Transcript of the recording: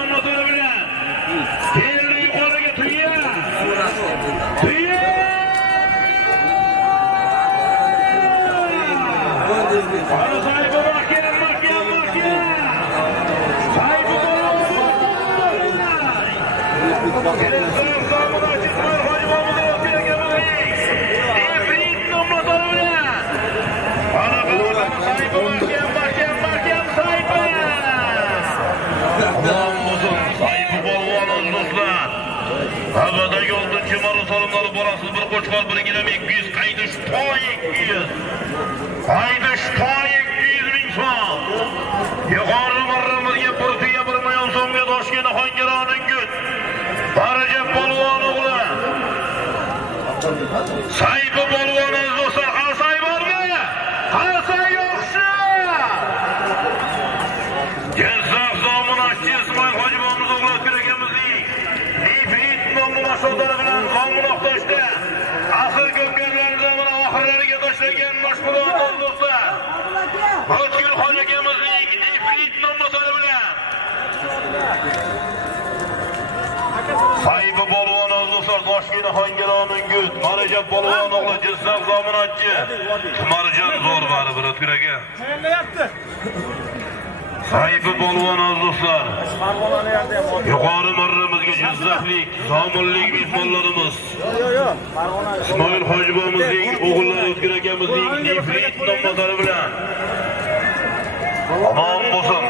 nomlari bilan keldi yuqoriga tuya. Tuya! Ana sahibi mahkam. Sahibi Havada yolda çımarı salımları borasız bir koçkal bir gidem 200 kaydı şta 200. Kaydı şta 200 bin son. Yukarı marramızga bir tuya bir mayon songa doşkeni hangiranın güt. Barıcep bolvan oğlu. Sahibi bolvanız dostlar. Qalsay var mı? Qalsay yoksa. Gezzak zaman aşçı İsmail Hacıbamız oğlu kürekemizlik. Nefrit nomuna sodara bilen zamın oqtoşda. Asır köpkenlerin zamına ahirleriga taşlagan maşgulotlar dostlar. O'tkir hojikemizning Nefrit nomlari bilan. Sahibi bolvon dostlar Toshkent Xongironing Gut, Marajab bolvon o'g'li Jizzax zominatchi. Tumarjon zo'r baribir O'tkir aka. Tayyorlayapti. Sahibi bolvon dostlar. Yuqori marramizga Jizzaxlik, Zominlik mehmonlarimiz. İsmoil Hojibomizning o'g'illari O'tkir akamizning Nefrit nomlari bilan. Aman bo'lsin.